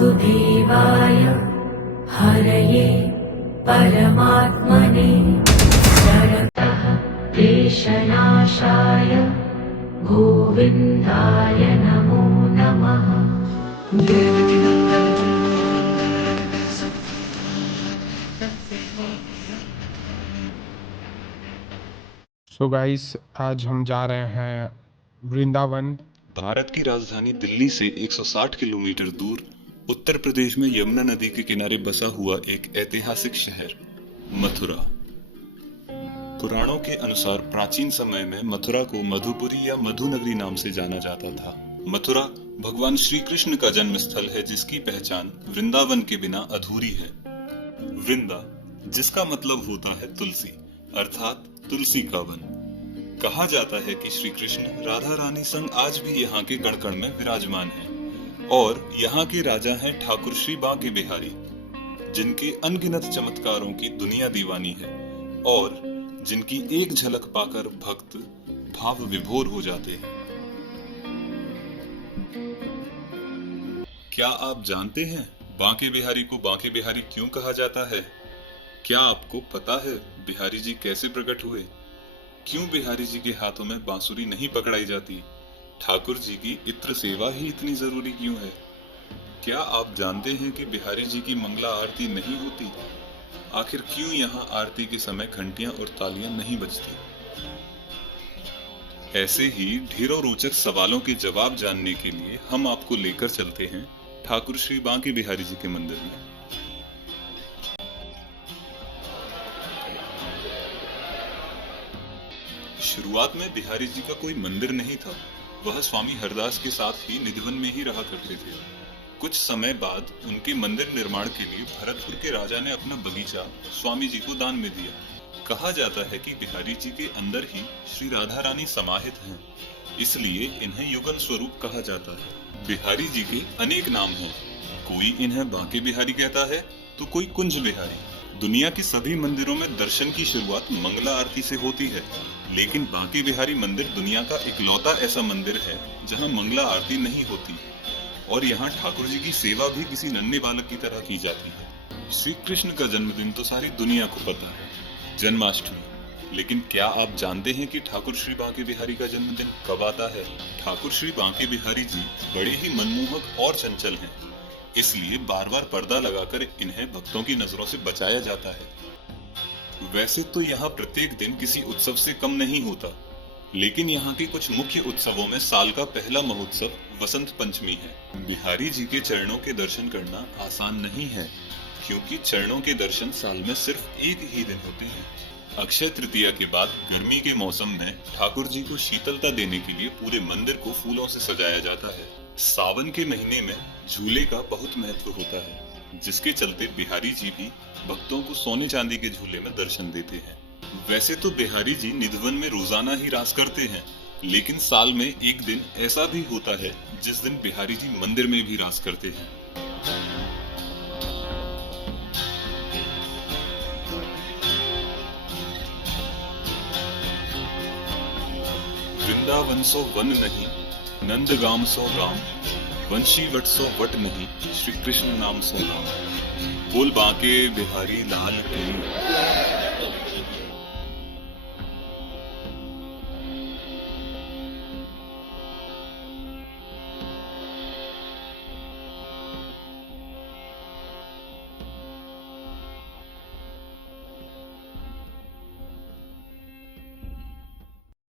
वासुदेवाय हरये परमात्मने शरतः क्लेशनाशाय गोविन्दाय नमो नमः। सो गाइस, आज हम जा रहे हैं वृंदावन। भारत की राजधानी दिल्ली से 160 किलोमीटर दूर उत्तर प्रदेश में यमुना नदी के किनारे बसा हुआ एक ऐतिहासिक शहर मथुरा। पुराणों के अनुसार प्राचीन समय में मथुरा को मधुपुरी या मधुनगरी नाम से जाना जाता था। मथुरा भगवान श्री कृष्ण का जन्म स्थल है, जिसकी पहचान वृंदावन के बिना अधूरी है। वृंदा, जिसका मतलब होता है तुलसी, अर्थात तुलसी का वन। कहा जाता है कि श्री कृष्ण राधा रानी संग आज भी यहाँ के कण कण में विराजमान हैं और यहाँ के राजा हैं ठाकुर श्री बांके बिहारी, जिनके अनगिनत चमत्कारों की दुनिया दीवानी है और जिनकी एक झलक पाकर भक्त भाव विभोर हो जाते हैं। क्या आप जानते हैं बांके बिहारी को बांके बिहारी क्यों कहा जाता है? क्या आपको पता है बिहारी जी कैसे प्रकट हुए? क्यों बिहारी जी के हाथों में बांसुरी नहीं पकड़ाई जाती? ठाकुर जी की इत्र सेवा ही इतनी जरूरी क्यों है? क्या आप जानते हैं कि बिहारी जी की मंगला आरती नहीं होती? आखिर क्यों यहाँ आरती के समय घंटियां और तालियां नहीं बजती? ऐसे ही ढेरों रोचक सवालों के जवाब जानने के लिए हम आपको लेकर चलते हैं ठाकुर श्री बांके बिहारी जी के मंदिर में। शुरुआत में बिहारी जी का कोई मंदिर नहीं था। वह स्वामी हरदास के साथ ही निधिवन में ही रहा करते थे। कुछ समय बाद उनके मंदिर निर्माण के लिए भरतपुर के राजा ने अपना बगीचा स्वामी जी को दान में दिया। कहा जाता है कि बिहारी जी के अंदर ही श्री राधा रानी समाहित हैं, इसलिए इन्हें युगल स्वरूप कहा जाता है। बिहारी जी के अनेक नाम हैं। कोई इन्हें बांके बिहारी कहता है तो कोई कुंज बिहारी। दुनिया के सभी मंदिरों में दर्शन की शुरुआत मंगला आरती से होती है, लेकिन बांके बिहारी मंदिर दुनिया का इकलौता ऐसा मंदिर है जहां मंगला आरती नहीं होती और यहाँ ठाकुर जी की सेवा भी किसी नन्हे बालक की तरह की जाती है। श्री कृष्ण का जन्मदिन तो सारी दुनिया को पता है, जन्माष्टमी। लेकिन क्या आप जानते हैं कि ठाकुर श्री बांके बिहारी का जन्मदिन कब आता है? ठाकुर श्री बांके बिहारी जी बड़े ही मनमोहक और चंचल हैं, इसलिए बार बार पर्दा लगाकर इन्हें भक्तों की नजरों से बचाया जाता है। वैसे तो यहाँ प्रत्येक दिन किसी उत्सव से कम नहीं होता, लेकिन यहाँ के कुछ मुख्य उत्सवों में साल का पहला महोत्सव वसंत पंचमी है। बिहारी जी के चरणों के दर्शन करना आसान नहीं है, क्योंकि चरणों के दर्शन साल में सिर्फ एक ही दिन होते हैं। अक्षय तृतीया के बाद गर्मी के मौसम में ठाकुर जी को शीतलता देने के लिए पूरे मंदिर को फूलों से सजाया जाता है। सावन के महीने में झूले का बहुत महत्व होता है, जिसके चलते बिहारी जी भी भक्तों को सोने चांदी के झूले में दर्शन देते हैं। वैसे तो बिहारी जी निधिवन में रोजाना ही रास करते हैं, लेकिन साल में एक दिन ऐसा भी होता है जिस दिन बिहारी जी मंदिर में भी रास करते हैं। वृंदावन सो वन नहीं, नंदगाम सो राम, वंशी वट सो वट नहीं, श्री कृष्ण नाम सो राम। बोल बांके बिहारी लाल की।